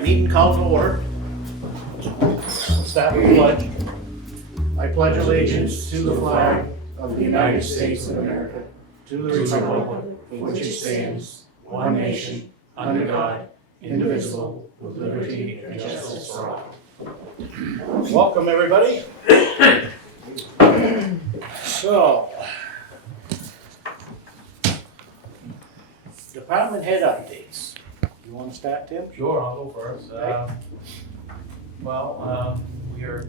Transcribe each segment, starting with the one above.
right, meeting called to order. We'll start with the pledge. I pledge allegiance to the flag of the United States of America, to the republic for which it stands, one nation, under God, indivisible, with liberty and justice for all. Welcome, everybody. So, department head updates. You want to start, Tim? Sure, I'll go first. Okay. We are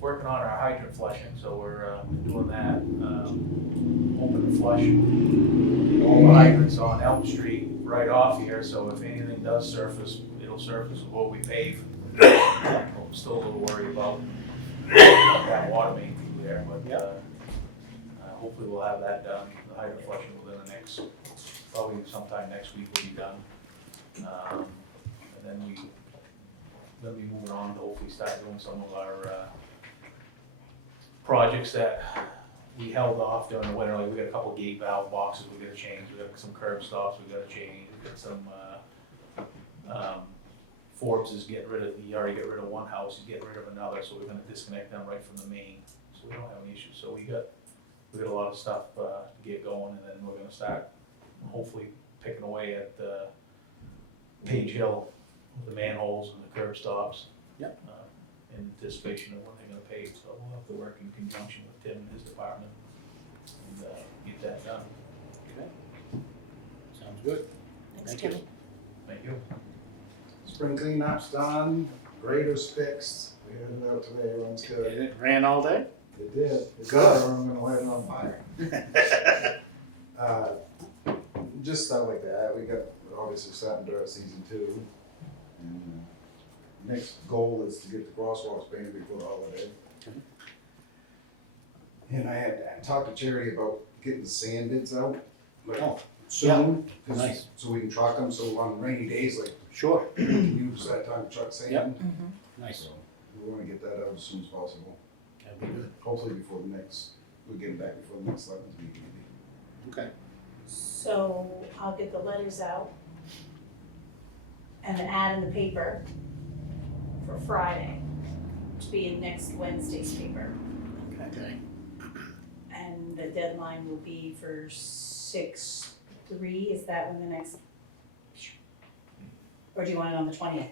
working on our hydrant flushing, so we're doing that. Hoping to flush all the hydrants on Elm Street right off here, so if anything does surface, it'll surface before we pave. I'm still a little worried about that water main through there, but hopefully we'll have that done, the hydrant flushing within the next, probably sometime next week will be done. And then we'll be moving on to hopefully start doing some of our projects that we held off during the winter. Like we got a couple gate valve boxes we gotta change, we got some curb stops we gotta change, we got some Forbes is getting rid of, he already got rid of one house, he's getting rid of another, so we're gonna disconnect them right from the main, so we don't have any issues. So we got a lot of stuff to get going, and then we're gonna start hopefully picking away at Page Hill, with the manholes and the curb stops. Yep. In anticipation of when they're gonna pave, so we'll have to work in conjunction with Tim and his department and get that done. Okay. Sounds good. Thanks, Thank you. Tim. Thank you. Spring cleanup's done, grader's fixed, we had it out today, everyone's good. It ran all day? It did, it's Good. over, I'm gonna light it on fire. Just stuff like that, we got, obviously starting dirt season two. And next goal is to get the crosswalks painted before the holiday. Okay. And I had talked to Charity about getting the sand bids out, like Oh, soon. 'cause- Nice. So we can truck them, so on rainy days, like, Sure. we can use that time to truck sand. Yep. Mm-hmm. Nice. So we wanna get that out as soon as possible. That'd be good. Hopefully before the next, we'll get it back before the next 11th meeting. Okay. So I'll get the letters out and an ad in the paper for Friday, to be in next Wednesday's paper. Okay. And the deadline will be for 6/3, is that when the next? Or do you want it on the 20th?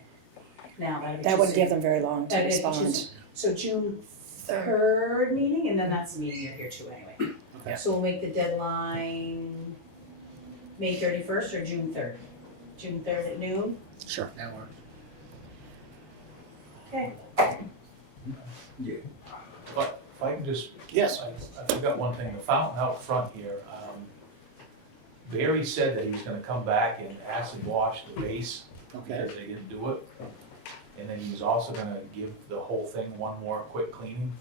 Now, that'd be That too wouldn't soon. give them very long to That'd be too respond. soon. So June 3rd meeting, and then that's the meeting you're here too anyway. Okay. So we'll make the deadline May 31st or June 3rd? June 3rd at noon? Sure. That works. Okay. Yeah. But if I can just, Yes. I forgot one thing, the fountain out front here, Barry said that he's gonna come back and acid wash the base, Okay. because they didn't do it. And then he's also gonna give the whole thing one more quick cleaning.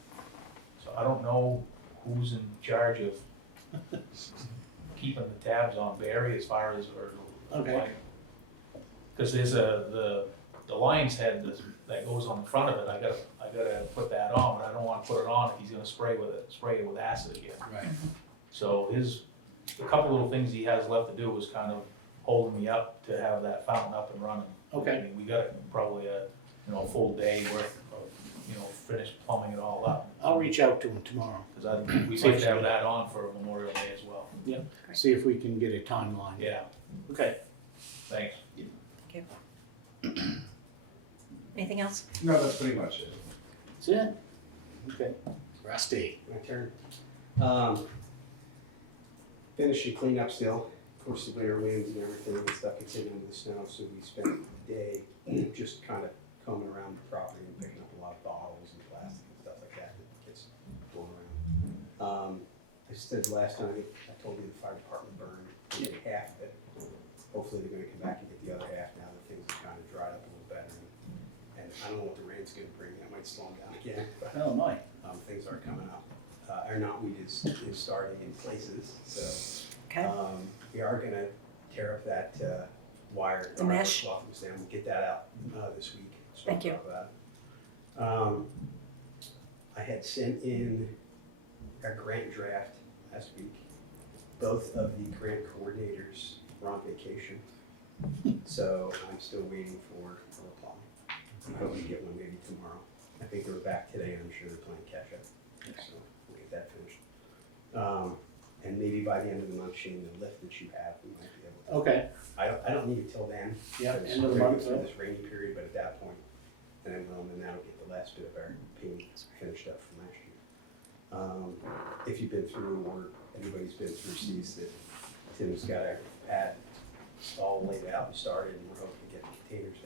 So I don't know who's in charge of keeping the tabs on Barry as far as, or Okay. like, cause there's the lion's head that goes on the front of it, I gotta put that on, but I don't wanna put it on if he's gonna spray it with acid again. Right. So a couple little things he has left to do is kind of holding me up to have that fountain up and running. Okay. I mean, we got probably a full day worth of, finished plumbing it all up. I'll reach out to him tomorrow. Cause we'd See like if to have she- that on for Memorial Day as well. See if we can get a timeline. Yeah, Okay. thanks. Anything else? No, that's pretty much it. That's it. Okay. Rusty. My turn. Finishing cleanup still. Of course, the winter winds and everything and stuff gets in under the snow, so we spent the day just kind of combing around the property and picking up a lot of bottles and plastic and stuff like that that gets blown around. I said last time, I told you the fire department burned maybe half of it. Hopefully they're gonna come back and get the other half now that things have kind of dried up a little better. And I don't know what the rain's gonna bring, that might slow them down again, but Oh, my. things are coming up. Our knotweed is starting in places, so. Okay. We are gonna tear up that wire. The mesh. We'll get that out this week. So Thank you. I'll talk about it. I had sent in a grant draft last week. Both of the grant coordinators were on vacation. So I'm still waiting for a reply. I hope we get one maybe tomorrow. I think they were back today, and I'm sure they're playing catch up. So we'll get that finished. And maybe by the end of the month, Shane, the lift that you have, we might be able to. Okay, I don't need it till then. yeah, because end of the we're month, through yeah. this rainy period, but at that point, then I will, and then that'll get the last bit of our paint finished up from last year. If you've been through, or anybody's been through, sees that Tim's got a pad all laid out and started, and we're hoping to get the containers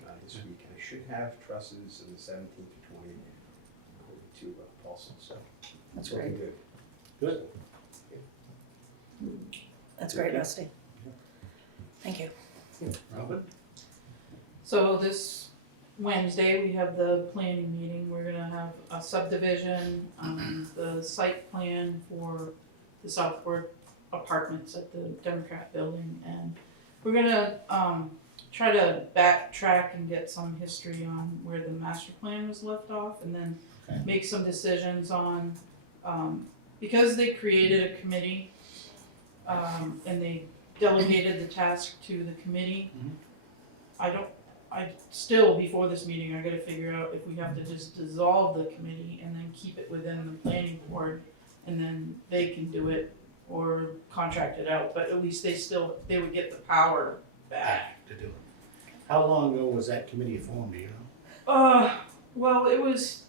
down this week. And I should have trusses on the 17th to 20th to Paulson, so That's it's looking great. good. Good. That's great, Rusty. Thank you. Robert? So this Wednesday, we have the planning meeting. We're gonna have a subdivision, the site plan for the Southport Apartments at the Democrat Building. And we're gonna, try to backtrack and get some history on where the master plan was left off, and then Okay. make some decisions on, because they created a committee, and they delegated the task to the committee. Mhm. I still, before this meeting, I gotta figure out if we have to just dissolve the committee and then keep it within the planning board, and then they can do it, or contract it out, but at least they would get the power back. To do it. How long ago was that committee formed, do you know? Well, it was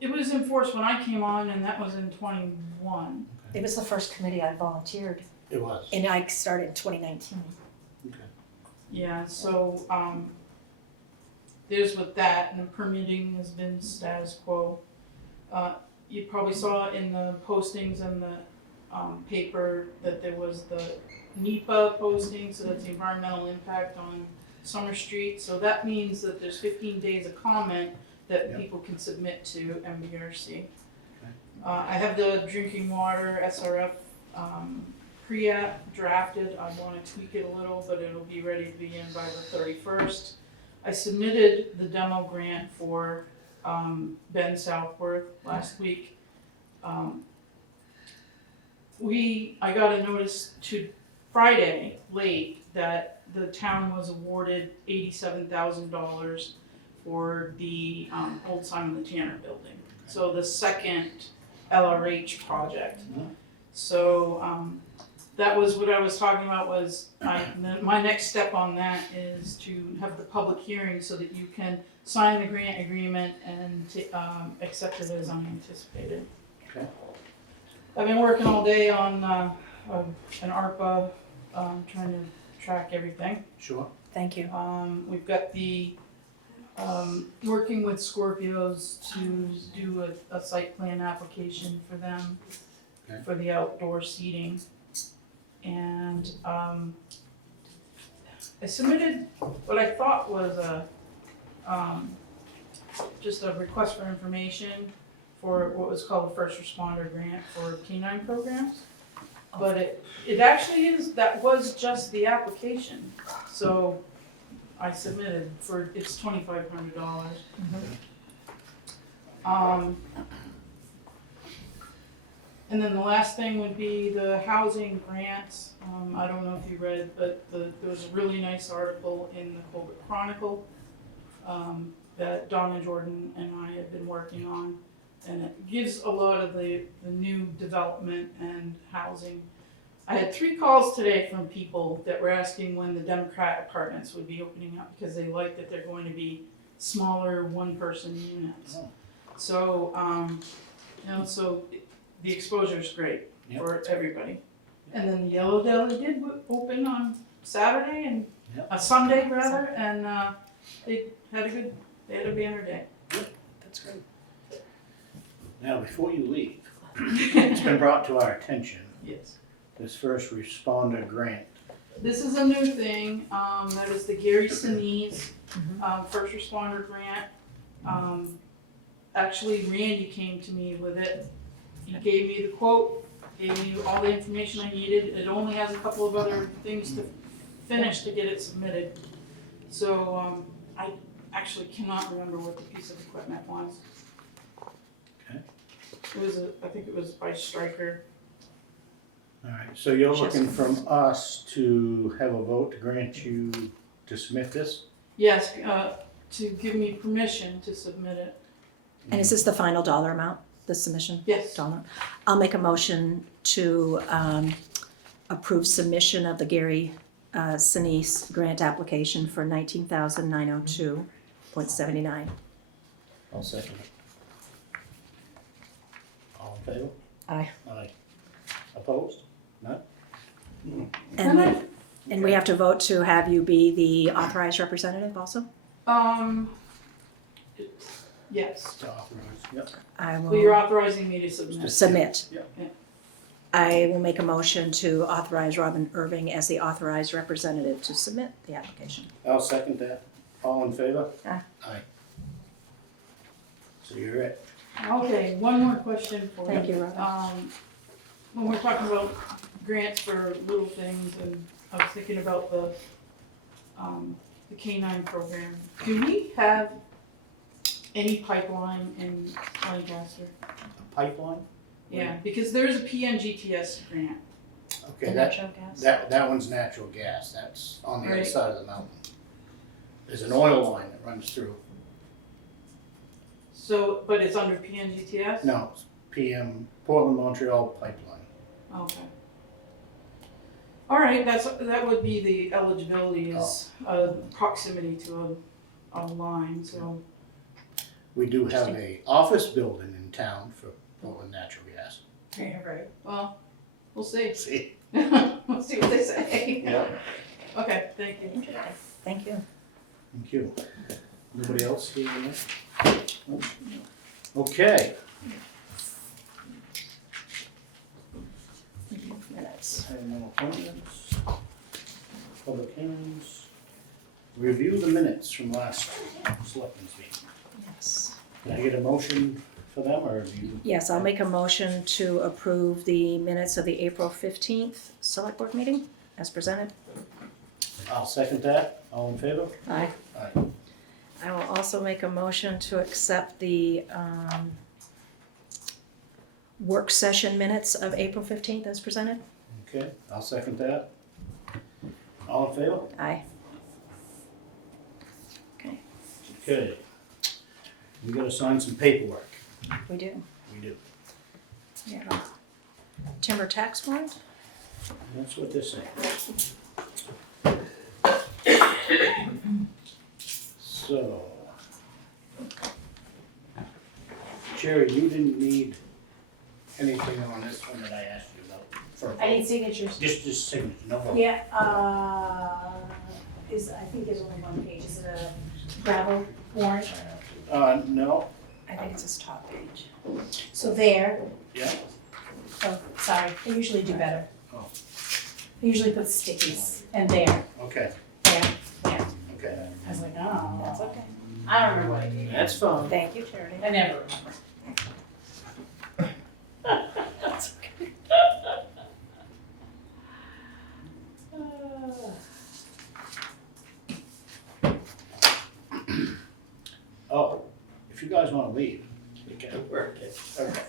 enforced when I came on, and that was in 21. It was the first committee I volunteered, It was. and I started in 2019. Okay. Yeah, so, there's with that, and the permitting has been status quo. You probably saw in the postings in the, paper that there was the NEPA posting, so that's the environmental impact on Summer Street. So that means that there's 15 days of comment that Yep. people can submit to MBRC. Okay. I have the drinking water SRF, pre-app drafted. I wanna tweak it a little, but it'll be ready to be in by the 31st. I submitted the demo grant for Ben Southworth last week. I got a notice to Friday late that the town was awarded $87,000 for the old Simon the Tanner building. So the second LRH project. Mhm. So that was what I was talking about, was my next step on that is to have the public hearing so that you can sign the grant agreement and accept it as unanticipated. Okay. I've been working all day on an ARPA, trying to track everything. Sure. Thank you. We've got the, working with Scorpios to do a site plan application for them, Okay. for the outdoor seating. And, I submitted what I thought was just a request for information for what was called a first responder grant for canine programs. But it actually that was just the application, so I submitted for, it's $2,500. And then the last thing would be the housing grants. I don't know if you read, but there was a really nice article in the Colbert Chronicle that Donna Jordan and I have been working on. And it gives a lot of the new development and housing. I had 3 calls today from people that were asking when the Democrat apartments would be opening up, because they like that they're going to be smaller one-person units. Oh. So, so the exposure is great Yep. for everybody. And then the Yellow Deli did open on Saturday and Yep. Sunday rather, and they had a banner day. That's great. Now, before you leave, it's been brought to our attention, Yes. this first responder grant. This is a new thing, that is the Gary Sinise, first responder grant. Actually, Randy came to me with it. He gave me the quote, gave me all the information I needed. It only has a couple of other things to finish to get it submitted. So, I actually cannot remember what the piece of equipment was. Okay. It was I think it was by Stryker. All right, so you're looking from us to have a vote to grant you to submit this? Yes, to give me permission to submit it. And is this the final dollar amount, the submission? Yes. Dollar? I'll make a motion to approve submission of the Gary Sinise grant application for $19,902.79. I'll second it. All in favor? Aye. Aye. Opposed? None? And we have to vote to have you be the authorized representative also? Yes. To authorize, yep. I Well, you're will authorizing me to submit. submit. Yeah. Yeah. I will make a motion to authorize Robin Irving as the authorized representative to submit the application. I'll second that. All in favor? Aye. Aye. So you're it. Okay, one more question for you. Thank you, Robin. When we're talking about grants for little things, and I was thinking about the K-9 program, do we have any pipeline in Lancaster? A pipeline? Yeah, because there's a PNGTS grant. Okay, The that, natural gas? that one's natural gas. That's on the other Right. side of the mountain. There's an oil line that runs through. So, but it's under PNGTS? No, it's PM, Portland, Montreal pipeline. Okay. All right, that would be the eligibility is proximity to a line, so. We do have a office building in town for Portland Natural Gas. Yeah, right. Well, we'll see. See? We'll see what they say. Yeah. Okay, thank you. Thank you. Thank you. Nobody else here? No? Okay. Minutes. Have no appointments. Public hearings. Review the minutes from last selectmen's meeting. Yes. Can I get a motion for them, or do you? Yes, I'll make a motion to approve the minutes of the April 15th Select Board meeting as presented. I'll second that. All in favor? Aye. Aye. I will also make a motion to accept the work session minutes of April 15th as presented. Okay, I'll second that. All in favor? Aye. Okay. We gotta sign some paperwork. We do. We do. Yeah. Timber tax warrant? That's what this is. So. Jerry, you didn't need anything on this one that I asked you about. For I need signatures. Just signature, no vote. Yeah, I think there's only one page, is it a gravel warrant? No, I think it's this top page. So there, yeah, oh, sorry, they usually do better. Oh. They usually put stickies, and there, okay, there, there. okay. I was like, oh, that's okay. I don't remember what I did. That's fine. Thank you, Charity. I never remember. That's okay. Oh, if you guys wanna leave, you can work it. Okay.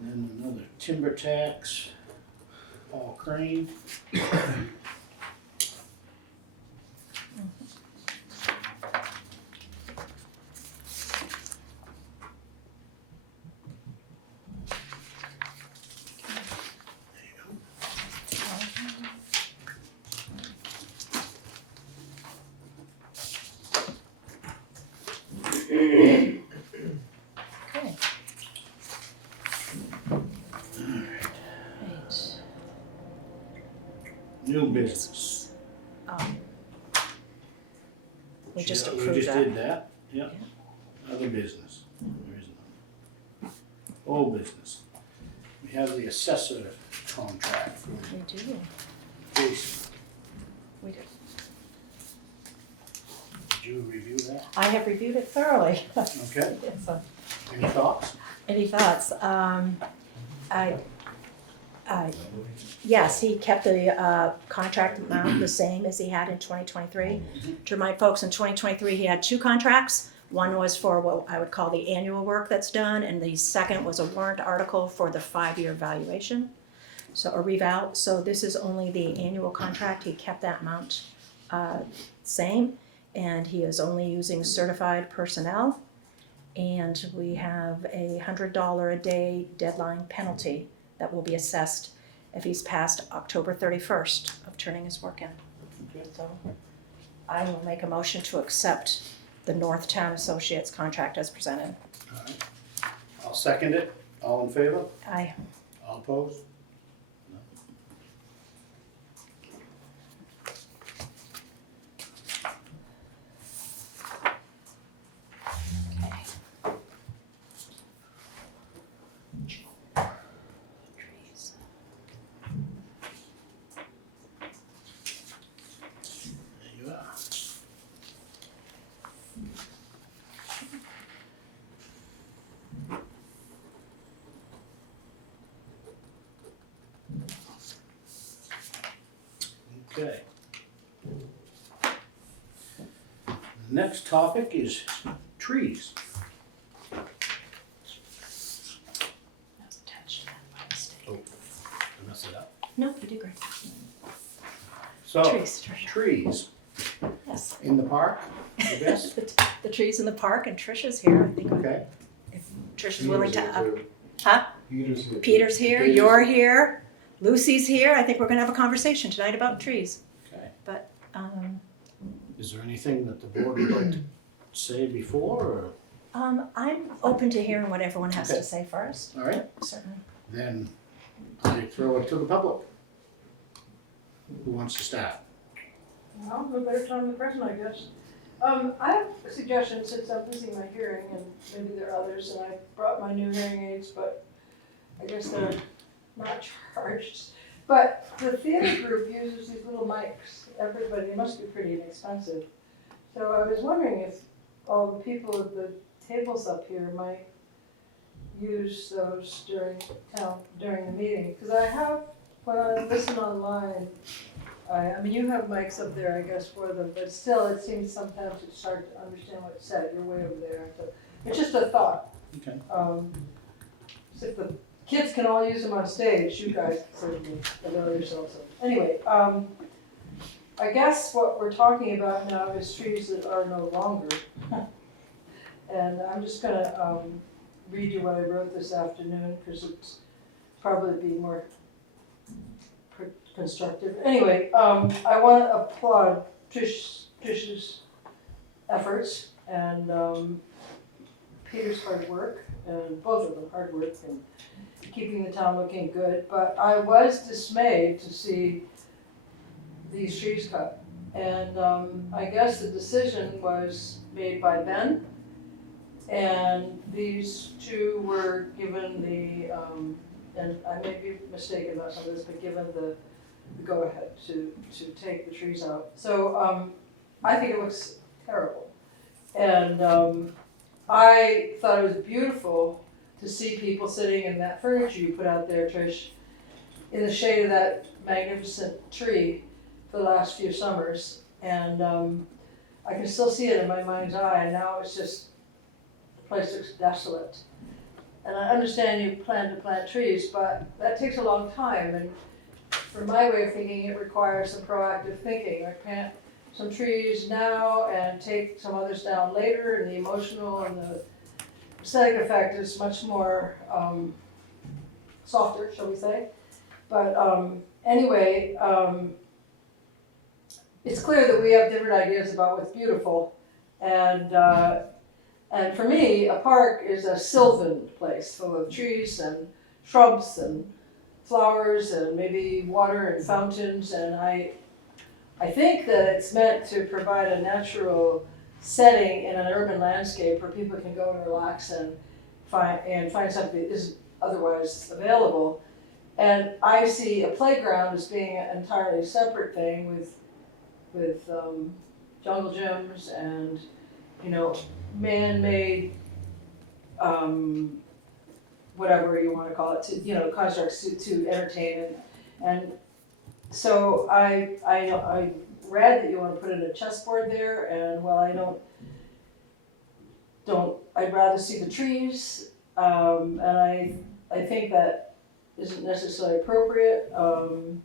And then another timber tax, Paul Crane. Okay. New business. We just Yeah, approved We just that. did that, yeah. Other business. There is none. Old business. We have the assessor contract for We do, Jason. we do. Did you review that? I have reviewed it thoroughly. Okay, So, any thoughts? Any thoughts? Yes, he kept the contract amount the same as he had in 2023. To remind folks, in 2023, he had two contracts. One was for what I would call the annual work that's done, and the second was a warrant article for the 5-year valuation. So a reval. So this is only the annual contract. He kept that amount same, and he is only using certified personnel. And we have a $100 a day deadline penalty that will be assessed if he's past October 31st of turning his work in. So I will make a motion to accept the Northtown Associates contract as presented. All right. I'll second it. All in favor? Aye. All opposed? No. Trees. There you are. Okay. Next topic is trees. That's attached to that by mistake. Oh, I messed it up. No, you did great. So, Trees, Tricia. trees Yes. in the park, I guess? The trees in the park, and Tricia's here. I think Okay. if Tricia's willing to Peter's huh? here. Peter's here, Peter's- you're here, Lucy's here. I think we're gonna have a conversation tonight about trees. Okay. But, Is there anything that the board would like to say before, or? I'm open to hearing what everyone has Okay. to say first, All right, certainly. then I throw it to the public. Who wants to start? Well, no better time than the present, I guess. I have a suggestion, since I'm missing my hearing, and maybe there are others, and I brought my new hearing aids, but I guess they're not charged. But the theater group uses these little mics, everybody, they must be pretty inexpensive. So I was wondering if all the people at the tables up here might use those during the meeting. Because I have, when I listen online, I mean, you have mics up there, I guess, for them, but still, it seems sometimes it's hard to understand what's said. You're way over there. So it's just a thought. Okay. So if the kids can all use them on stage, you guys certainly avail yourselves of. Anyway, I guess what we're talking about now is trees that are no longer. And I'm just gonna read you what I wrote this afternoon, because it's probably be more constructive. Anyway, I want to applaud Trish's efforts and Peter's hard work, and both of them hard work and keeping the town looking good. But I was dismayed to see these trees cut. And I guess the decision was made by Ben, and these two were given the, and I may be mistaken about some of this, but given the go-ahead to take the trees out. So I think it looks terrible. And I thought it was beautiful to see people sitting in that furniture you put out there, Trish, in the shade of that magnificent tree for the last few summers. And I can still see it in my mind's eye, and now it's just, the place looks desolate. And I understand you plan to plant trees, but that takes a long time, and from my way of thinking, it requires some proactive thinking. I plant some trees now and take some others down later, and the emotional and the aesthetic effect is much more softer, shall we say. But anyway, it's clear that we have different ideas about what's beautiful. And for me, a park is a sylvan place full of trees and shrubs and flowers and maybe water and fountains. And I think that it's meant to provide a natural setting in an urban landscape where people can go and relax and find something that isn't otherwise available. And I see a playground as being an entirely separate thing with jungle gyms and, man-made whatever you wanna call it, to, you know, constructs to entertain and so I read that you wanna put in a chessboard there, and while I I'd rather see the trees, and I think that isn't necessarily appropriate. I'm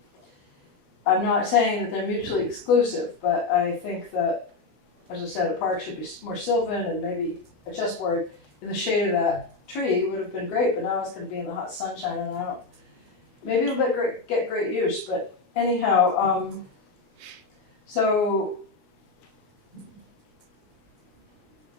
not saying that they're mutually exclusive, but I think that, as I said, a park should be more sylvan, and maybe a chessboard in the shade of that tree would have been great, but now it's gonna be in the hot sunshine, and maybe it'll get great use, but anyhow, so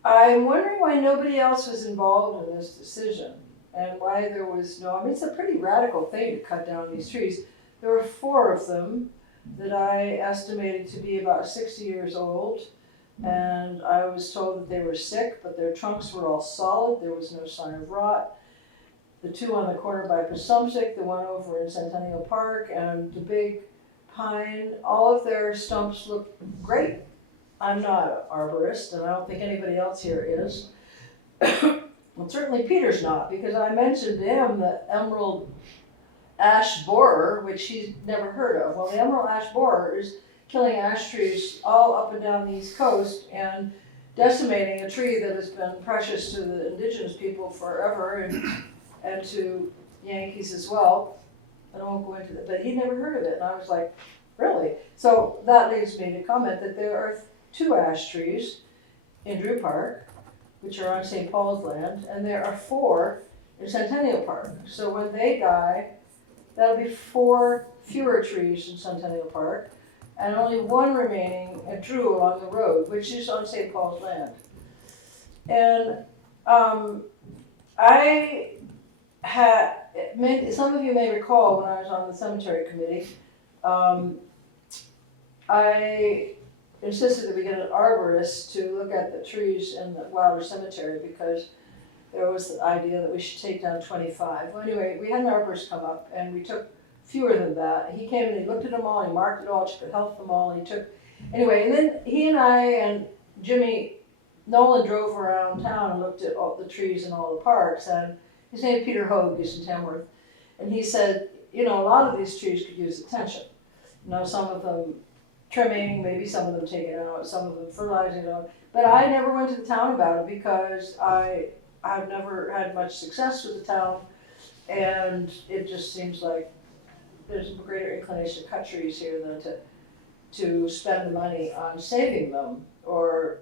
I'm wondering why nobody else was involved in this decision, and why there was no, I mean, it's a pretty radical thing to cut down these trees. There were 4 of them that I estimated to be about 60 years old, and I was told that they were sick, but their trunks were all solid, there was no sign of rot. The 2 on the corner by Pasumsic, the one over in Centennial Park, and the big pine, all of their stumps look great. I'm not an arborist, and I don't think anybody else here is. Well, certainly Peter's not, because I mentioned to him the emerald ash borer, which he's never heard of. Well, the emerald ash borer is killing ash trees all up and down the East Coast and decimating a tree that has been precious to the indigenous people forever, and to Yankees as well. I won't go into that, but he never heard of it, and I was like, really? So that leads me to comment that there are 2 ash trees in Drew Park, which are on St. Paul's land, and there are 4 in Centennial Park. So when they die, that'll be 4 fewer trees in Centennial Park, and only 1 remaining at Drew along the road, which is on St. Paul's land. And I had, some of you may recall when I was on the cemetery committee, I insisted that we get an arborist to look at the trees in the Wilder Cemetery, because there was the idea that we should take down 25. Well, anyway, we had an arborist come up, and we took fewer than that. He came and he looked at them all, he marked it all, checked the health of them all, and he took, anyway, and then he and I and Jimmy Nolan drove around town and looked at all the trees in all the parks, and his name is Peter Hogue, he's in Tamworth, and he said, you know, a lot of these trees could use attention. You know, some of them trimming, maybe some of them taken out, some of them fertilizing them. But I never went to the town about it, because I've never had much success with the town, and it just seems like there's a greater inclination to cut trees here than to spend the money on saving them or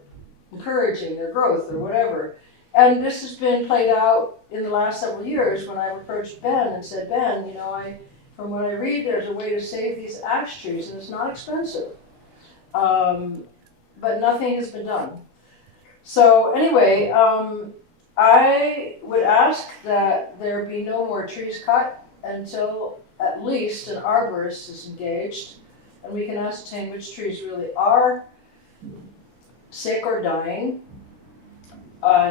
encouraging their growth or whatever. And this has been played out in the last several years when I've approached Ben and said, Ben, you know, from what I read, there's a way to save these ash trees, and it's not expensive. But nothing has been done. So anyway, I would ask that there be no more trees cut until at least an arborist is engaged, and we can ascertain which trees really are sick or dying,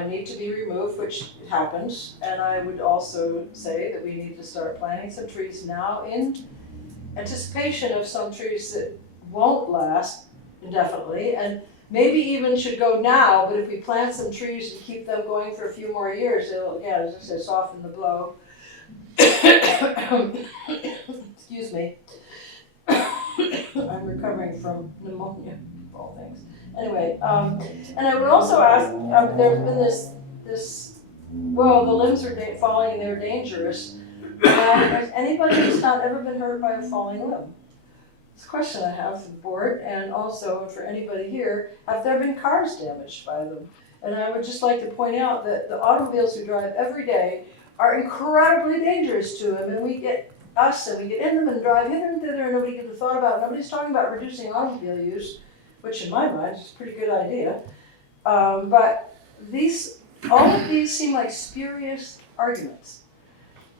need to be removed, which happens. And I would also say that we need to start planting some trees now in anticipation of some trees that won't last indefinitely, and maybe even should go now, but if we plant some trees and keep them going for a few more years, it'll, again, as I said, soften the blow. Excuse me. I'm recovering from pneumonia, of all things. Anyway, and I would also ask, there's been this, well, the limbs are falling and they're dangerous. Has anybody in this town ever been hurt by a falling limb? It's a question I have for the board, and also for anybody here, have there been cars damaged by them? And I would just like to point out that the automobiles we drive every day are incredibly dangerous to them, and we get in them and drive hither and thither, and nobody gives a thought about it. Nobody's talking about reducing automobile use, which in my mind is a pretty good idea. But all of these seem like spurious arguments,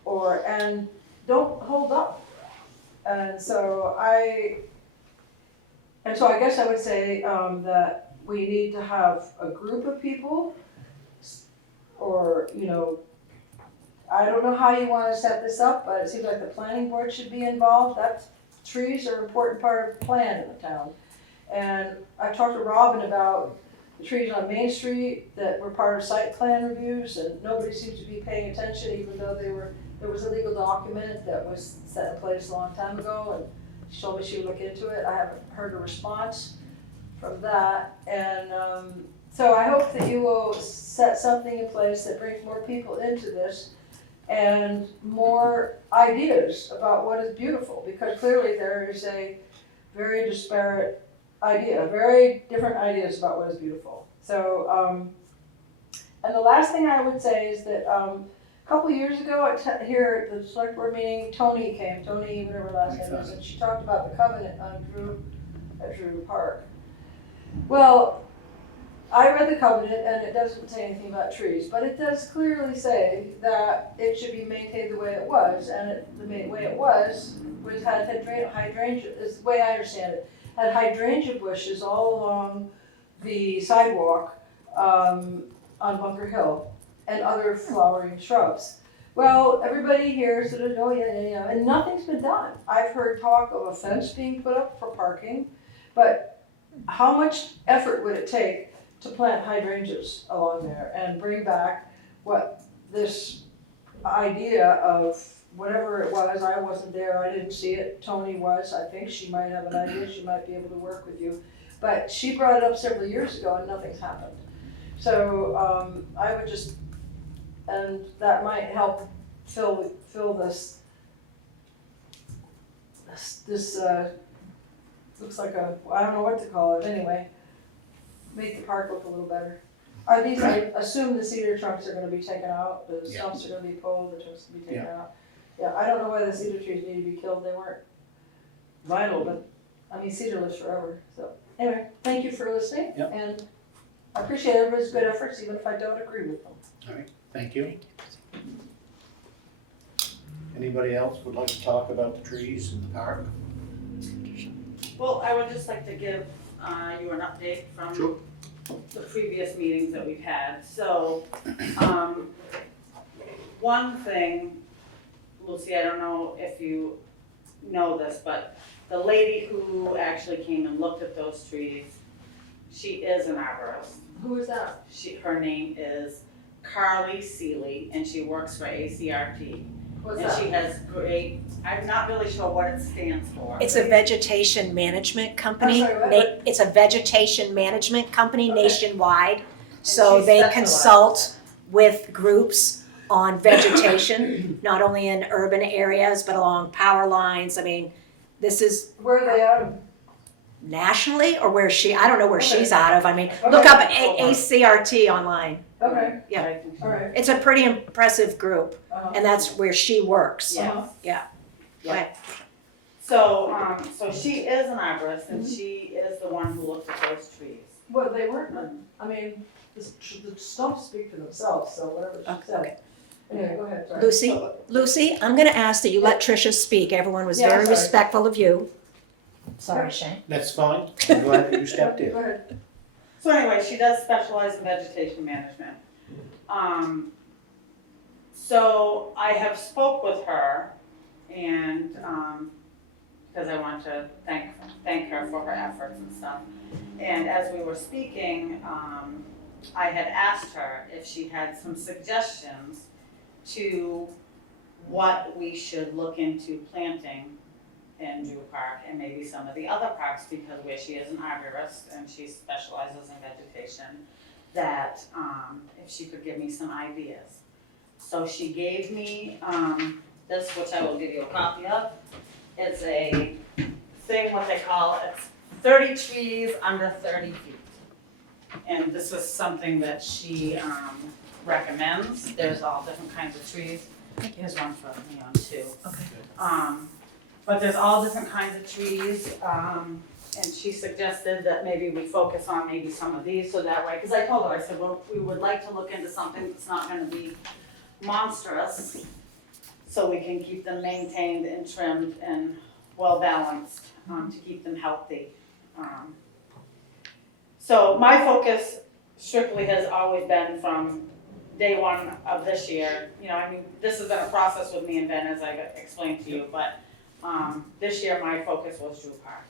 and don't hold up. And so I guess I would say that we need to have a group of people, or, you know, I don't know how you want to set this up, but it seems like the planning board should be involved. Trees are an important part of the plan in the town. And I talked to Robin about the trees on Main Street that were part of site plan reviews, and nobody seems to be paying attention, even though there was a legal document that was set in place a long time ago, and she told me she would look into it. I haven't heard a response from that, and so I hope that you will set something in place that brings more people into this and more ideas about what is beautiful, because clearly there is a very disparate idea, very different ideas about what is beautiful. So, and the last thing I would say is that a couple years ago here at the select board meeting, Tony came, Tony, whatever her last name is, and she talked about the covenant on at Drew Park. Well, I read the covenant and it doesn't say anything about trees, but it does clearly say that it should be maintained the way it was, and the way it was had hydrangea, is the way I understand it, had hydrangea bushes all along the sidewalk on Bunker Hill and other flowering shrubs. Well, everybody here sort of, oh yeah, and nothing's been done. I've heard talk of a fence being put up for parking, but how much effort would it take to plant hydrangeas along there and bring back what this idea of whatever it was, I wasn't there, I didn't see it, Tony was, I think she might have an idea, she might be able to work with you. But she brought it up several years ago and nothing's happened. So I would just, and that might help fill this looks like I don't know what to call it, anyway. Make the park look a little better. Are these, I assume the cedar trunks are gonna be taken out, the stumps are gonna be pulled, the trunks will be taken out. Yeah, I don't know why the cedar trees need to be killed, they weren't vital, but, I mean, cedar lives forever, so. Anyway, thank you for listening, Yep. and I appreciate everybody's good efforts, even if I don't agree with them. All right, thank you. Anybody else would like to talk about the trees in the park? Well, I would just like to give you an update from Sure. the previous meetings that we've had. So, one thing, Lucy, I don't know if you know this, but the lady who actually came and looked at those trees, she is an arborist. Who is that? Her name is Carly Seeley, and she works for ACRT. What's And that? she has great, I'm not really sure what it stands for. It's a vegetation management company. I'm sorry, what? It's a vegetation management company Okay. nationwide. So she they specializes. consult with groups on vegetation, not only in urban areas, but along power lines. I mean, this is Where are they out of? nationally, or where I don't know where Okay. she's out of. I mean, Okay. look up ACRT online. Okay, Yeah. I think so. alright. It's a pretty impressive group, and that's where she works. Yes. Yeah. Go ahead. So, so she is an arborist, and she is the one who looked at those trees. Well, they weren't, I mean, the stumps speak for themselves, so whatever she said. Okay. Anyway, go ahead, sorry. Lucy? Lucy, I'm gonna ask that you let Tricia speak. Everyone was Yeah, very sorry. respectful of you. Sorry, Shane. That's fine, I'm glad that you stepped in. Go ahead. So anyway, she does specialize in vegetation management. So I have spoke with her, and, because I want to thank her for her efforts and stuff. And as we were speaking, I had asked her if she had some suggestions to what we should look into planting in Drew Park and maybe some of the other parks, because where she is an arborist and she specializes in vegetation, that if she could give me some ideas. So she gave me this, which I will give you a copy of. It's a thing, what they call, it's 30 trees under 30 feet. And this is something that she recommends. There's all different kinds of trees. Here's one for Leon too. Okay. But there's all different kinds of trees, and she suggested that maybe we focus on maybe some of these, so that way, because I told her, I said, well, we would like to look into something that's not gonna be monstrous, so we can keep them maintained and trimmed and well-balanced, to keep them healthy. So my focus strictly has always been from day one of this year. You know, I mean, this has been a process with me and Ben, as I explained to you, but this year my focus was Drew Park.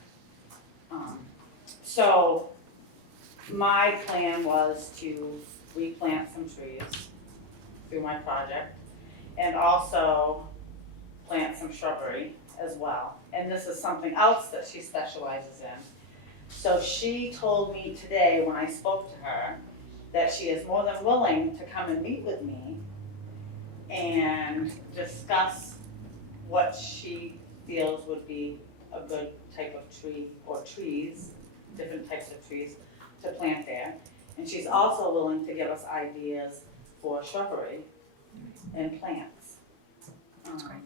So my plan was to replant some trees through my project and also plant some shrubbery as well. And this is something else that she specializes in. So she told me today when I spoke to her that she is more than willing to come and meet with me and discuss what she feels would be a good type of tree or trees, different types of trees to plant there. And she's also willing to give us ideas for shrubbery and plants. That's great.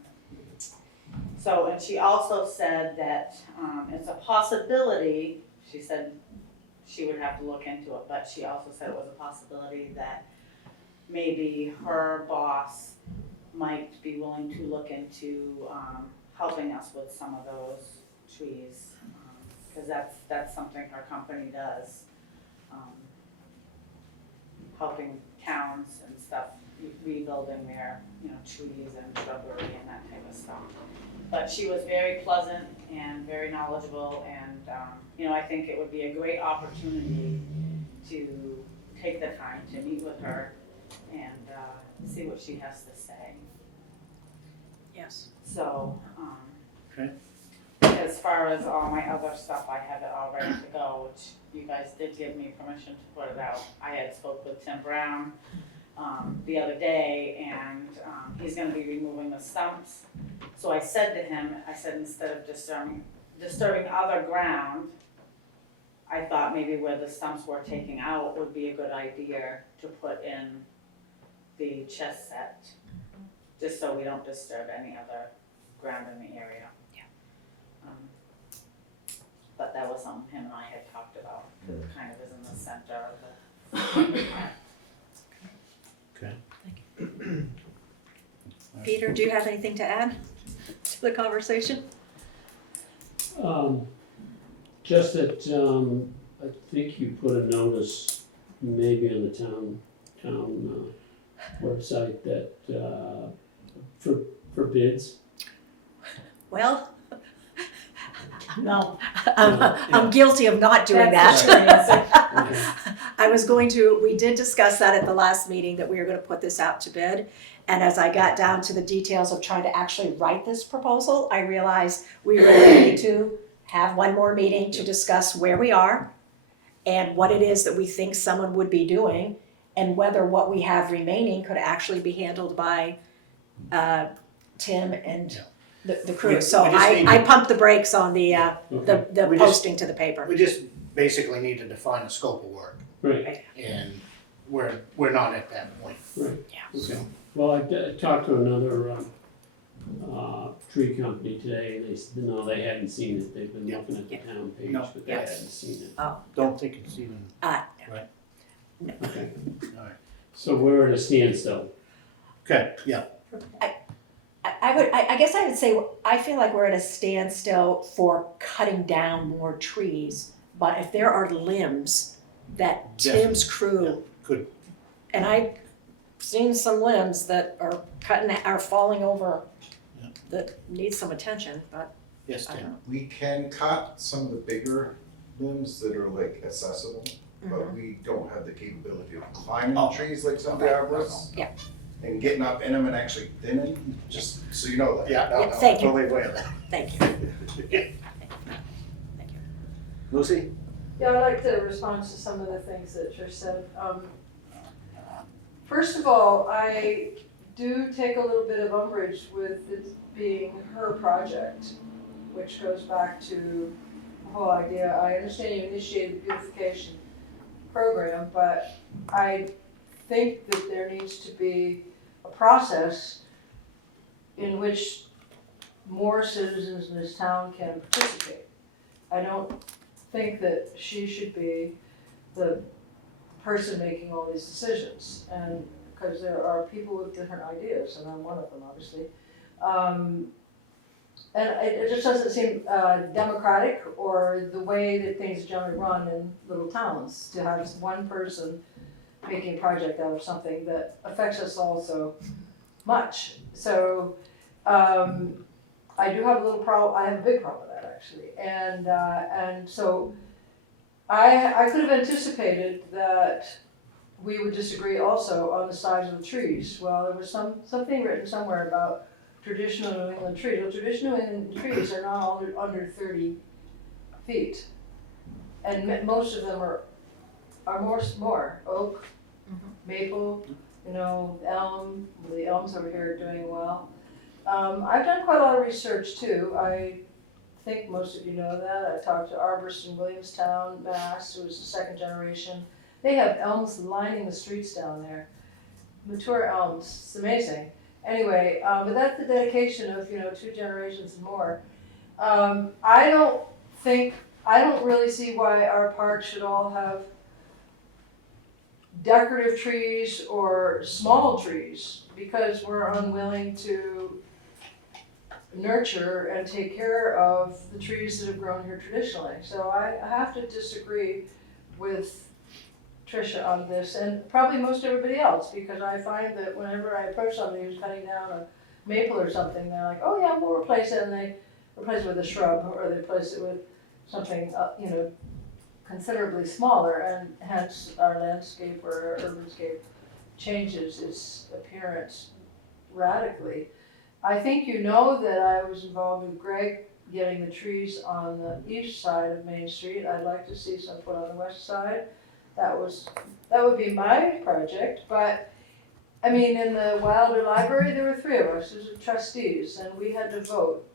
So, and she also said that it's a possibility, she said she would have to look into it, but she also said it was a possibility that maybe her boss might be willing to look into helping us with some of those trees, because that's something her company does, helping towns and stuff, rebuilding their, trees and shrubbery and that type of stuff. But she was very pleasant and very knowledgeable, and I think it would be a great opportunity to take the time to meet with her and see what she has to say. Yes. So, Okay. as far as all my other stuff, I have it all ready to go, which you guys did give me permission to put it out. I had spoke with Tim Brown the other day, and he's gonna be removing the stumps. So I said to him, instead of disturbing other ground, I thought maybe where the stumps were taking out would be a good idea to put in the chest set, just so we don't disturb any other ground in the area. Yeah. But that was something him and I had talked about, because it kind of is in the center of the. Okay. Peter, do you have anything to add to the conversation? Just that, I think you put a notice maybe on the town website that, for bids. Well, No. I'm guilty of not doing That's the that. short answer. I was we did discuss that at the last meeting, that we were gonna put this out to bid. And as I got down to the details of trying to actually write this proposal, I realized we really need to have one more meeting to discuss where we are and what it is that we think someone would be doing, and whether what we have remaining could actually be handled by Tim and the crew. We So just need I to- pumped the brakes on the Okay. We just- posting to the paper. We just basically need to define a scope of work, Right, and we're not at that point. right. Yeah. So, Well, I talked to another, tree company today, and they said, no, they hadn't seen it, they've been looking at the town page, No. but they hadn't seen it. don't think it's even, Okay, all right. so we're at a standstill. Okay, yeah, I guess I would say, I feel like we're at a standstill for cutting down more trees. But if there are limbs that Tim's crew, good. and I've seen some limbs that are falling over, Yeah. that need some attention, but Yes, I don't Tim. know. We can cut some of the bigger limbs that are like accessible, but we don't have the capability of climbing Oh. trees like some of the arborists. Yeah. And getting up in them and actually thinning, just so you know that. Yeah, no, Yeah, no, thank you. totally aware of that. Thank you. Thank you. Lucy? Yeah, I'd like to respond to some of the things that Trish said. First of all, I do take a little bit of umbrage with it being her project, which goes back to the whole idea. I understand you initiated the beautification program, but I think that there needs to be a process in which more citizens in this town can participate. I don't think that she should be the person making all these decisions, and because there are people with different ideas, and I'm one of them, obviously. And it just doesn't seem democratic, or the way that things generally run in little towns, to have just one person making a project out of something that affects us all so much. So I do have a little problem. I have a big problem with that, actually, and so I could have anticipated that we would disagree also on the size of the trees. Well, there was something written somewhere about traditional New England trees. Well, traditional New England trees are not all under 30 feet. And most of them are more oak, maple, elm. The elms over here are doing well. I've done quite a lot of research too. I think most of you know that. I talked to arborists in Williamstown, Mass, who was the second generation. They have elms lining the streets down there. Mature elms, it's amazing. Anyway, but that's the dedication of, 2 generations and more. I don't really see why our park should all have decorative trees or small trees, because we're unwilling to nurture and take care of the trees that have grown here traditionally. So I have to disagree with Tricia on this, and probably most everybody else, because I find that whenever I approach somebody who's cutting down a maple or something, they're like, oh yeah, we'll replace it, and they replace it with a shrub, or they replace it with something, considerably smaller, and hence our landscape or our urbanscape changes its appearance radically. I think you know that I was involved with Greg getting the trees on the east side of Main Street. I'd like to see some put on the west side. That would be my project, but I mean, in the Wilder Library, there were 3 of us as trustees, and we had to vote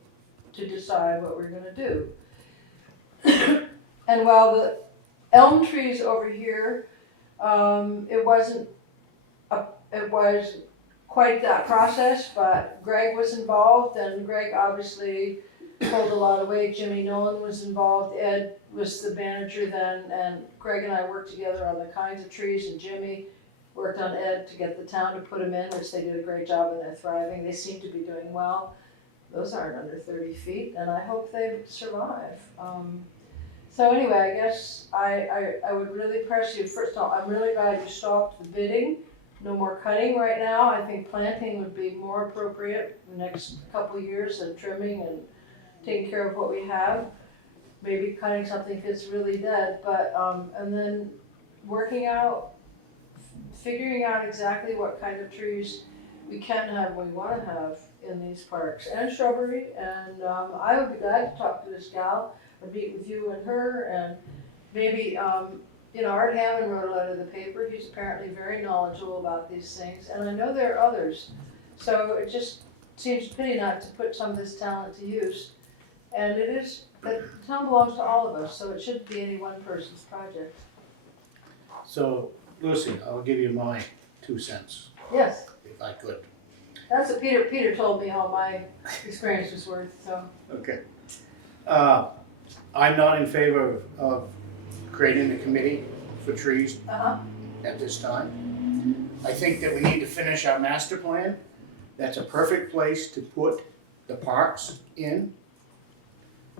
to decide what we were gonna do. And while the elm trees over here, it was quite that process, but Greg was involved, and Greg obviously pulled a lot of weight. Jimmy Nolan was involved, Ed was the manager then, and Greg and I worked together on the kinds of trees, and Jimmy worked on Ed to get the town to put them in, which they did a great job, and they're thriving. They seem to be doing well. Those aren't under 30 feet, and I hope they survive. So anyway, I guess I would really press you. First of all, I'm really glad you stopped the bidding. No more cutting right now. I think planting would be more appropriate the next couple of years, and trimming and taking care of what we have. Maybe cutting something if it's really dead, but, and then figuring out exactly what kind of trees we can have, we wanna have in these parks, and shrubbery, and, I would be glad to talk to this gal, and meet with you and her, and maybe, Art Hammond wrote a letter to the paper. He's apparently very knowledgeable about these things, and I know there are others. So it just seems a pity not to put some of this talent to use. And the town belongs to all of us, so it shouldn't be any one person's project. So, Lucy, I'll give you my 2 cents, Yes, if I could. that's what Peter told me how my experience was worth, so. Okay. I'm not in favor of creating a committee for trees at this time. I think that we need to finish our master plan. That's a perfect place to put the parks in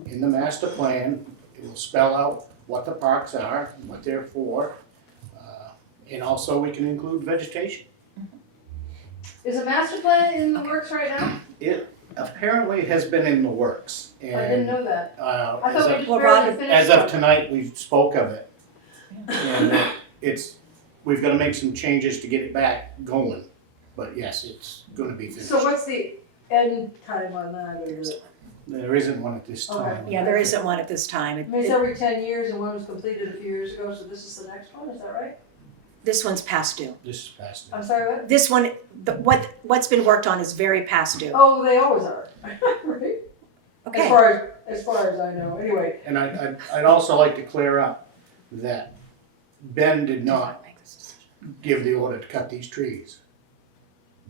the master plan. It will spell out what the parks are, and what they're for, and also we can include vegetation. Is a master plan in the works right now? It apparently has been in the works, and I didn't know that. I as thought we of- just Well, barely Rob, finished. as of tonight, we spoke of it. And we've gotta make some changes to get it back going, but yes, it's gonna be finished. So what's the end time on that, or is it? There isn't one at this time. Yeah, there isn't one at this time. I mean, it's every 10 years, and one was completed a few years ago, so this is the next one, is that right? This one's past due. This is past I'm due. sorry, what? This one, what's been worked on is very past due. Oh, they always are, right? Okay. As far as I know, anyway. And I'd also like to clear up that Ben did not give the order to cut these trees.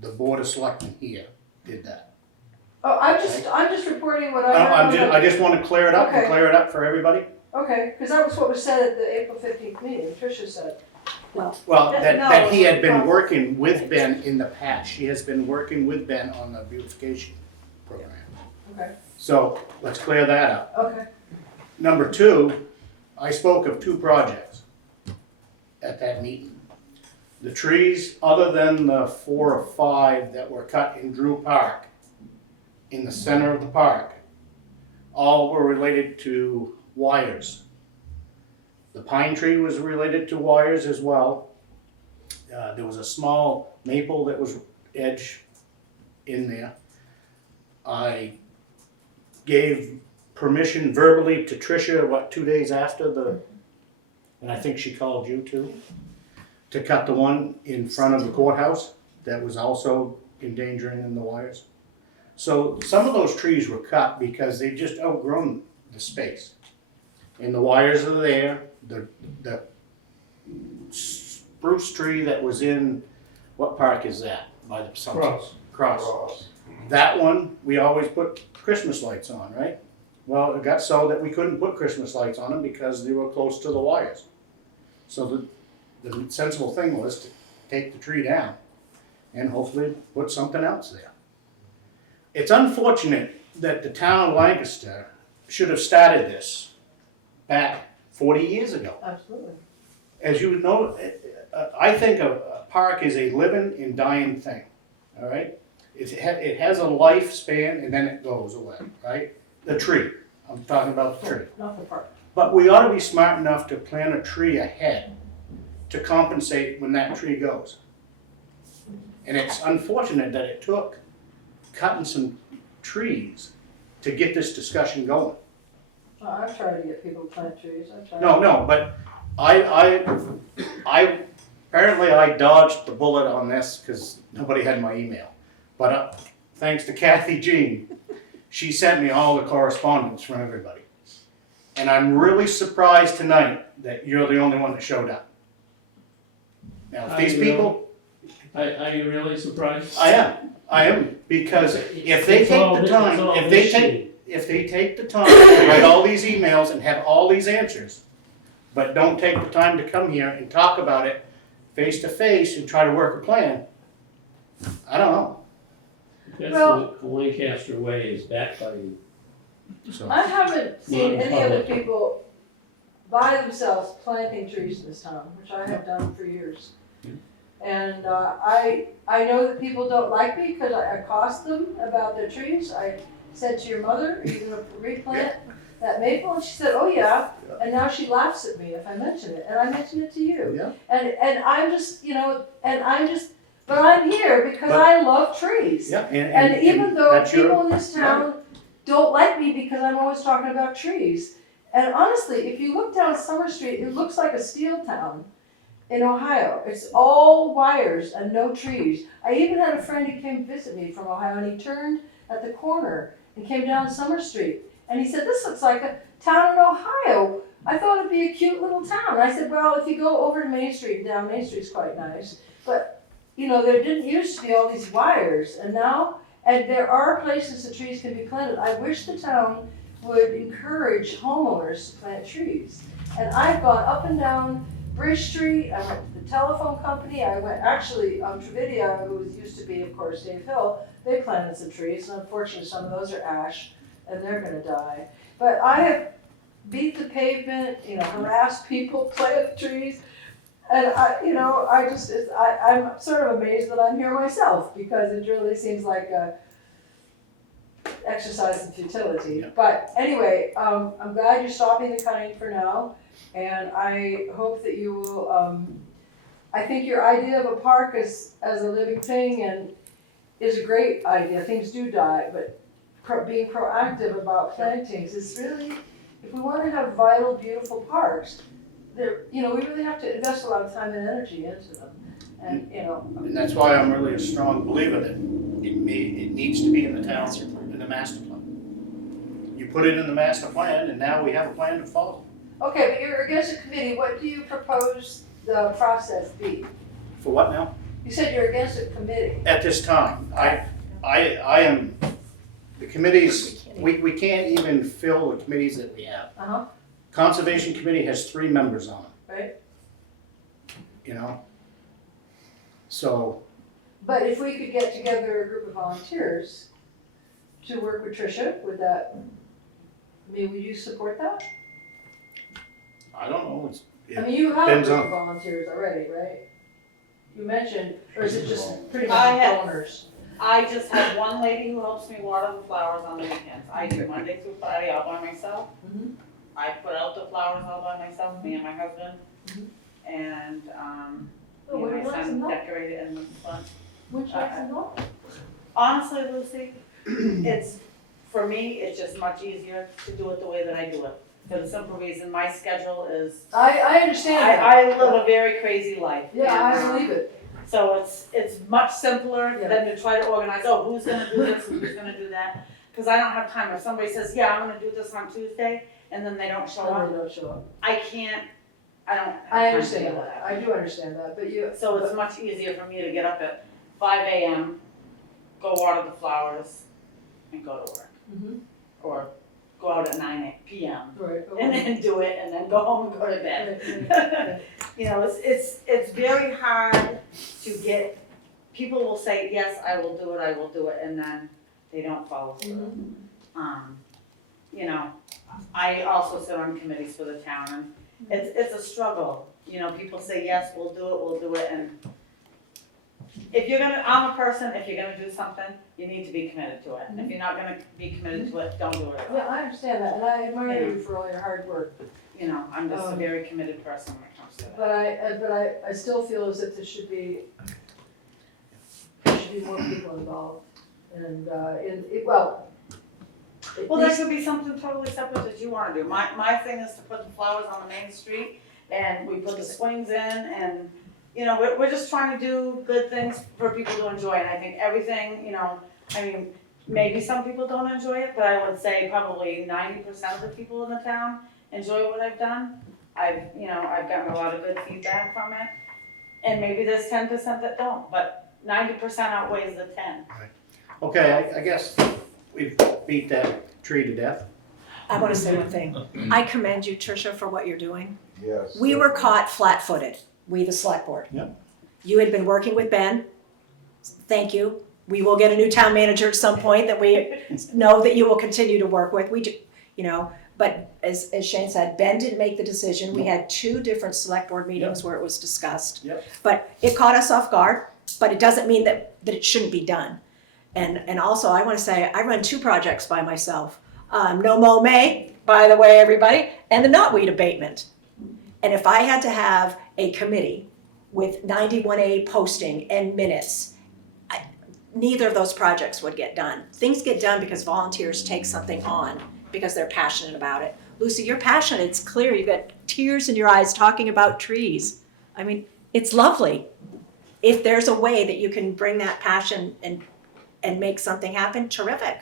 The Board of Selectmen here did that. Oh, I'm just reporting what I heard. I just wanna clear it up and Okay. clear it up for everybody. Okay, because that was what was said at the April 15th meeting, Tricia said. Well, No, that he had been no. working with Ben in the past. She has been working with Ben on the beautification program. Okay, So let's clear that up. okay. Number 2, I spoke of 2 projects at that meeting. The trees, other than the 4 or 5 that were cut in Drew Park, in the center of the park, all were related to wires. The pine tree was related to wires as well. There was a small maple that was edge in there. I gave permission verbally to Tricia, 2 days after and I think she called you too, to cut the one in front of the courthouse that was also endangering in the wires. So some of those trees were cut because they just outgrown the space. And the wires are there, the spruce tree that was in, what park is that? By the Cross. Cross. That one, we always put Christmas lights on, right? Well, it got so that we couldn't put Christmas lights on them because they were close to the wires. So the sensible thing was to take the tree down and hopefully put something else there. It's unfortunate that the town of Lancaster should have started this back 40 years ago. Absolutely. As you know, I think a park is a living and dying thing, all right? It has a lifespan and then it goes away, right? The tree, I'm talking about the tree. Not the park. But we ought to be smart enough to plant a tree ahead to compensate when that tree goes. And it's unfortunate that it took cutting some trees to get this discussion going. Well, I've tried to get people to plant trees, I've tried. No, but I apparently I dodged the bullet on this because nobody had my email. But thanks to Kathy Jean, she sent me all the correspondence from everybody. And I'm really surprised tonight that you're the only one that showed up. Now, if these people, Are you really surprised? I am, because if they take the time, if they take the time to write all these emails and have all these answers, but don't take the time to come here and talk about it face to face and try to work a plan, I don't know. That's Well- the Lancaster way is backbiting. So, I haven't seen any other Non-public. people by themselves planting trees in this town, which I have done for years. And I know that people don't like me because I accost them about their trees. I said to your mother, are you gonna replant that maple? And she said, oh yeah. And now she laughs at me if I mention it, and I mention it to you. yeah, And I'm just, but I'm here because But- I love trees. yeah, And even though that's your- people in this town don't like me because I'm always talking about trees. And honestly, if you look down Summer Street, it looks like a steel town in Ohio. It's all wires and no trees. I even had a friend who came visit me from Ohio, and he turned at the corner and came down Summer Street. And he said, this looks like a town in Ohio. I thought it'd be a cute little town. And I said, well, if you go over to Main Street, and down Main Street's quite nice. But, there didn't used to be all these wires. And now, and there are places the trees can be planted. I wish the town would encourage homeowners to plant trees. And I've gone up and down Bridge Street, I went to the telephone company, I went, actually, Trevidia, who used to be, of course, Dave Hill, they planted some trees, and unfortunately, some of those are ash, and they're gonna die. But I have beat the pavement, harassed people, plant trees, and I'm sort of amazed that I'm here myself, because it really seems like a exercise in futility. Yeah. But anyway, I'm glad you're stopping the cutting for now, and I hope that you will, I think your idea of a park as a living thing and is a great idea. Things do die, but being proactive about plantings is really, if we want to have vital, beautiful parks, we really have to invest a lot of time and energy into them. And, and that's why I'm really a strong believer that it needs to be in the town, in the master plan. You put it in the master plan, and now we have a plan to follow. okay, but you're against a committee. What do you propose the process be? For what now? You said you're against a committee. At this time, I am, the committees, we can't even fill the committees that we have. Uh-huh, Conservation Committee has 3 members on it, right? So, But if we could get together a group of volunteers to work with Tricia, would you support that? I don't know, I mean, you have a Depends group on- of volunteers already, right? You mentioned, or is it just pretty I much have- donors? I just have one lady who helps me water the flowers on the weekends. I do Monday through Friday all by myself. Mhm. I put out the flowers all by myself, me and my husband. And, Oh, me would and you my like some son milk? decorated in the front. Would you like some milk? Honestly, Lucy, it's, for me, it's just much easier to do it the way that I do it. For the simple reason, my schedule is, I understand that. I live a very crazy life. Yeah, I and, believe it. So it's much simpler Yeah. than to try to organize, oh, who's gonna do this and who's gonna do that? Cause I don't have time. If somebody says, yeah, I'm gonna do this on Tuesday, and then they don't show No, up, they don't show up. I can't, I don't have I time to understand deal with that, I do understand that, but you. So it's much easier for me to get up at 5 a.m., go water the flowers, and go to work. Mhm. Or go out at 9 p.m. Right. and then do it, and then go home and go to bed. Right. You know, it's very hard to get, people will say, yes, I will do it, and then they don't follow through. You know, I also sit on committees for the town, and it's a struggle. You know, people say, yes, we'll do it, and if you're gonna, I'm a person, if you're gonna do something, you need to be committed to it. And if you're not gonna be committed to it, don't do it at all. Yeah, I understand that, and I admire you for all your hard work, You know, I'm just a very committed person when it comes to it. but I still feel as if there should be more people involved, and, well, at Well, that least- could be something totally separate that you wanna do. My thing is to put the flowers on the main street, and we put the swings in, and, you know, we're just trying to do good things for people to enjoy, and I think everything, you know, I mean, maybe some people don't enjoy it, but I would say probably 90% of the people in the town enjoy what I've done. I've gotten a lot of good feedback from it, and maybe there's 10% that don't, but 90% outweighs the 10. Okay, I guess we've beat that tree to death. I want to say one thing. I commend you, Tricia, for what you're doing. Yes. We were caught flat-footed, we the select board. Yep. You had been working with Ben. Thank you. We will get a new town manager at some point that we know that you will continue to work with. We do, you know, but as Shane said, Ben didn't make the decision. We had 2 different select board meetings where it was discussed. Yep. But it caught us off guard, but it doesn't mean that it shouldn't be done. And also, I want to say, I run 2 projects by myself. No Mow May, by the way, everybody, and the knotweed abatement. And if I had to have a committee with 91A posting and minutes, neither of those projects would get done. Things get done because volunteers take something on because they're passionate about it. Lucy, you're passionate, it's clear, you've got tears in your eyes talking about trees. I mean, it's lovely. If there's a way that you can bring that passion and make something happen, terrific.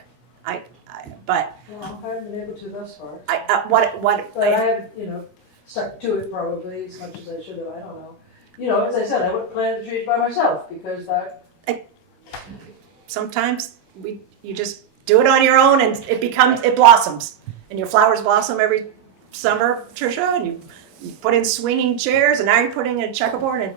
But Well, I haven't been able to thus far, what but I have, stuck to it probably as much as I should have, I don't know. As I said, I wouldn't plant the trees by myself, because that, sometimes you just do it on your own and it blossoms. And your flowers blossom every summer, Tricia, and you put in swinging chairs, and now you're putting in a checkerboard, and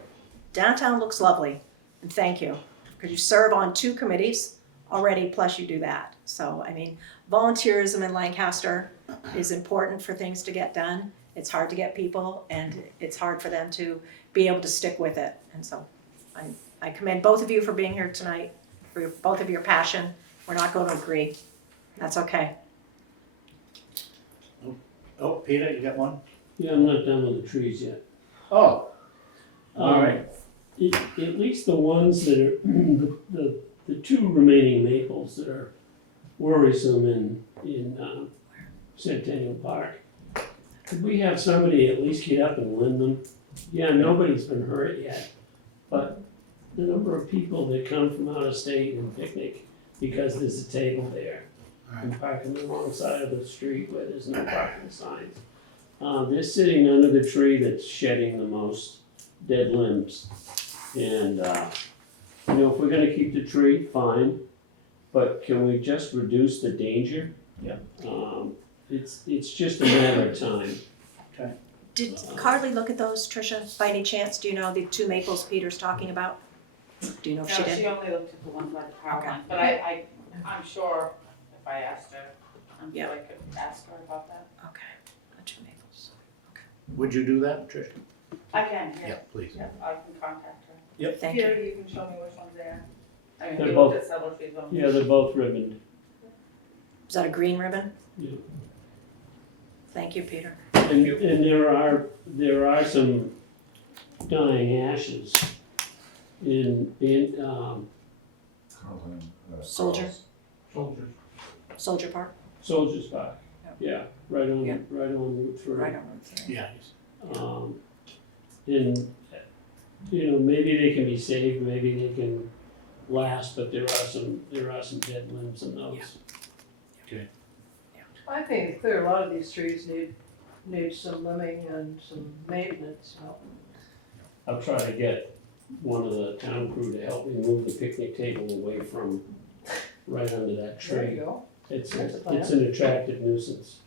downtown looks lovely. And thank you, because you serve on 2 committees already, plus you do that. So, I mean, volunteerism in Lancaster is important for things to get done. It's hard to get people, and it's hard for them to be able to stick with it. And so I commend both of you for being here tonight, for both of your passion. We're not going to agree. That's okay. Oh, Peter, you got one? Yeah, I'm not done with the trees yet. Oh, all right. At least the ones that are, the 2 remaining maples that are worrisome in Centennial Park. Could we have somebody at least get up and limb them? Yeah, nobody's been hurt yet, but the number of people that come from out of state and picnic because there's a table there and parking the wrong side of the street where there's no parking signs. They're sitting under the tree that's shedding the most dead limbs. And, if we're gonna keep the tree, fine, but can we just reduce the danger? Yeah. It's just a matter of time. Did Carly look at those, Tricia, by any chance? Do you know the 2 maples Peter's talking about? Do you know if she No, did? she only looked at the ones by the power Okay. line, but I'm sure if I asked her, I'm sure I could ask her about that. Okay, the 2 maples. Would you do that, Tricia? I can, Yeah, please. Yeah, I can contact her. Thank you. Peter, you can show me which one's there. I mean, They're we both- looked at several trees on. Yeah, they're both ribboned. Is that a green ribbon? Yeah. Thank you, Peter. And there are some dying ashes in, Soldier. Soldiers. Soldier Park, Soldiers Park. Yeah, right on, Yeah. right on Route 3. right on Route 3. Yeah. And, you know, maybe they can be saved, maybe they can last, but there are some dead limbs in those. I think it's clear a lot of these trees need some limbing and some maintenance, so. I'll try to get one of the town crew to help me move the picnic table away from right under that There you tree. go. It's That's a plan. an attractive nuisance.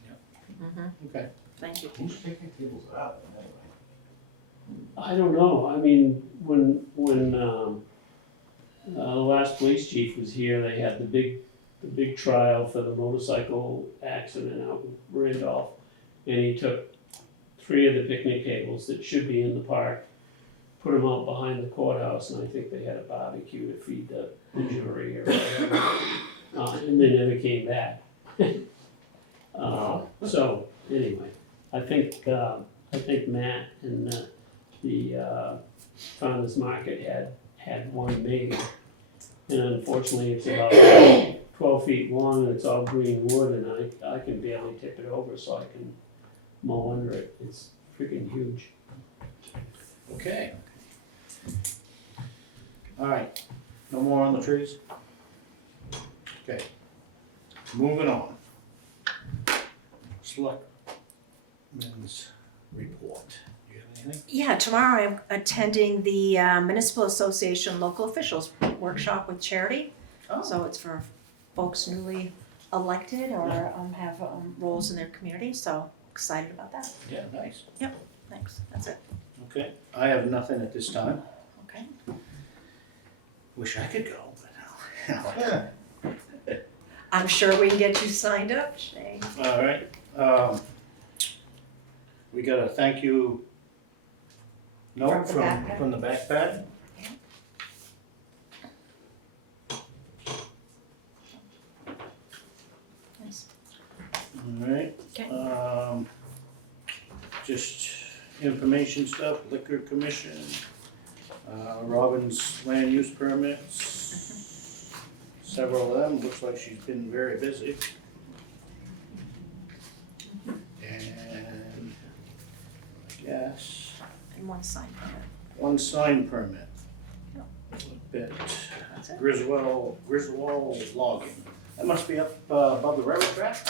Okay. Thank you, Peter. Whose picnic tables are out anyway? I don't know, I mean, when the last police chief was here, they had the big trial for the motorcycle accident out in Randolph. And he took 3 of the picnic tables that should be in the park, put them out behind the courthouse, and I think they had a barbecue to feed the jury or whatever. And they never came back. So, anyway, I think Matt and the farmer's market had one made. And unfortunately, it's about 12 feet long and it's all green wood and I can barely tip it over so I can mow under it. It's freaking huge. Okay. All right, no more on the trees? Okay, moving on. Selectmen's report. Do you have anything? Yeah, tomorrow I'm attending the Municipal Association Local Officials Workshop with Charity. Oh. So it's for folks newly elected or have roles in their community, so excited about that. Yeah, nice. Thanks, that's it. Okay, I have nothing at this time. Okay. Wish I could go, but no. I'm sure we can get you signed up, Shane. All right, we got a thank you note From the backpack? from the backpack. Nice. All right. Okay. Just information stuff, liquor commission, Robin's land use permits, several of them, looks like she's been very busy. And I guess And one sign permit, one sign permit. Yep. Bit that's it. Griswold logging. That must be up above the railroad track?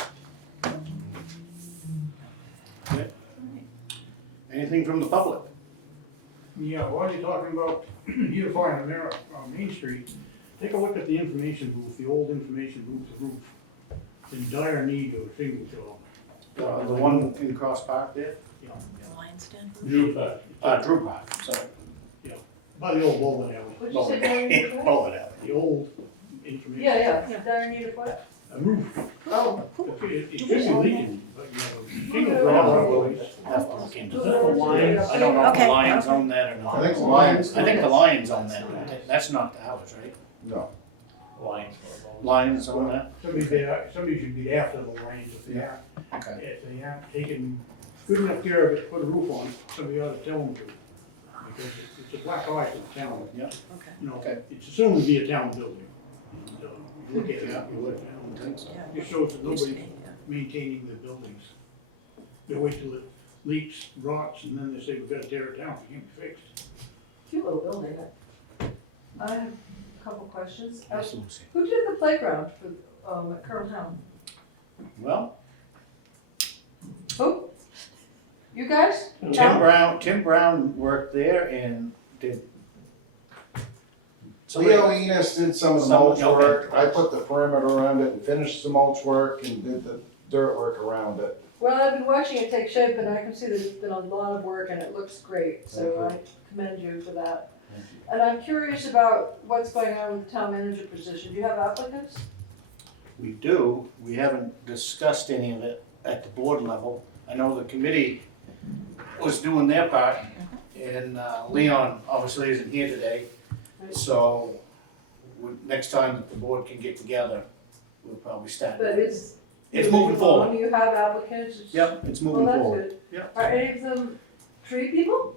Okay. Anything from the public? Yeah, while you're talking about beautifying Main Street, take a look at the information booth, the old information booth roof. It's in dire need of shingle job. The one in Cross Park there? You know, The Lions Den. Drew Park. Drew Park, sorry. by the old bowling alley, What'd you say, dire need of what? Hold it out. the old information. Yeah, dire need of what? A roof. Oh, It should be leaking, but you know, shingles are all over the place. Have to look into Is that. that the Lions? I don't know if the Okay. Lions own that or not. I think the Lions. I think the Lions own that, don't they? That's not the house, right? No. Lions own that? Somebody should be after the Lions if they aren't. Okay. If they aren't taking good enough care of it to put a roof on, somebody ought to tell them to. Because it's a black eye for the town. Yeah. Okay. You know, Okay. it's assumed to be a town building. And, you look at it, Yeah, you would. and I think so. Yeah. it shows that Used to nobody's be, yeah. maintaining the buildings. They wait till it leaks, rots, and then they say, we've gotta tear it down, it can't be fixed. cute little building. I have a couple questions. Yes, Lucy. Who did the playground for, at Curl Town? Well, Who? You guys? Tim Brown worked there and did. Leo Enos did some of the Some- mulch okay. work, I put the perimeter around it and finished the mulch work and did the dirt work around it. Well, I've been watching it take shape and I can see that it's been a lot of work and it looks great, so I commend you for that. Thank you. And I'm curious about what's going on with the town manager position. Do you have applicants? We do, we haven't discussed any of it at the board level. I know the committee was doing their part, and Leon obviously isn't here today. So, next time that the board can get together, we'll probably start. But is It's moving forward. You have applicants? Yep, it's Well, moving that's forward. good. Yep. Are any of them tree people?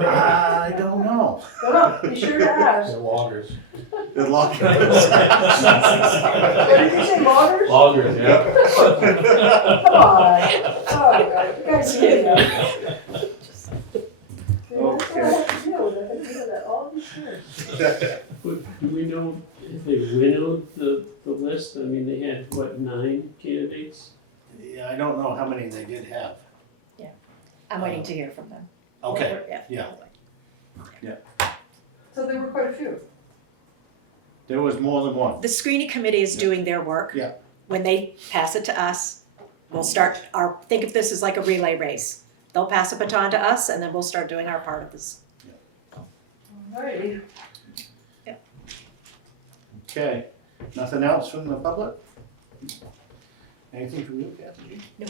I don't know. Go on, be sure to ask. loggers. Good luck. What did you say, loggers? Loggers, yeah. Come on. Oh, you guys see that. That's what I have to do. I have to do that all these years. But do we know if they winnowed the list? I mean, they had, what, 9 candidates? Yeah, I don't know how many they did have. I'm waiting to hear from them. Okay, Yeah. yeah. So there were quite a few. There was more than one. The screening committee is doing their work. Yeah. When they pass it to us, we'll start think of this as like a relay race. They'll pass a baton to us and then we'll start doing our part of this. Alrighty. Okay, nothing else from the public? Anything from you, Kathy? No.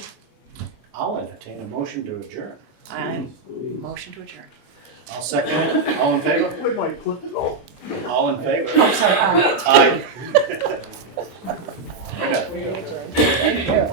I'll entertain a motion to adjourn. Motion to adjourn. I'll second it. All in favor? We might put it all. All in favor? I'm sorry, Aye. Right up. Thank you.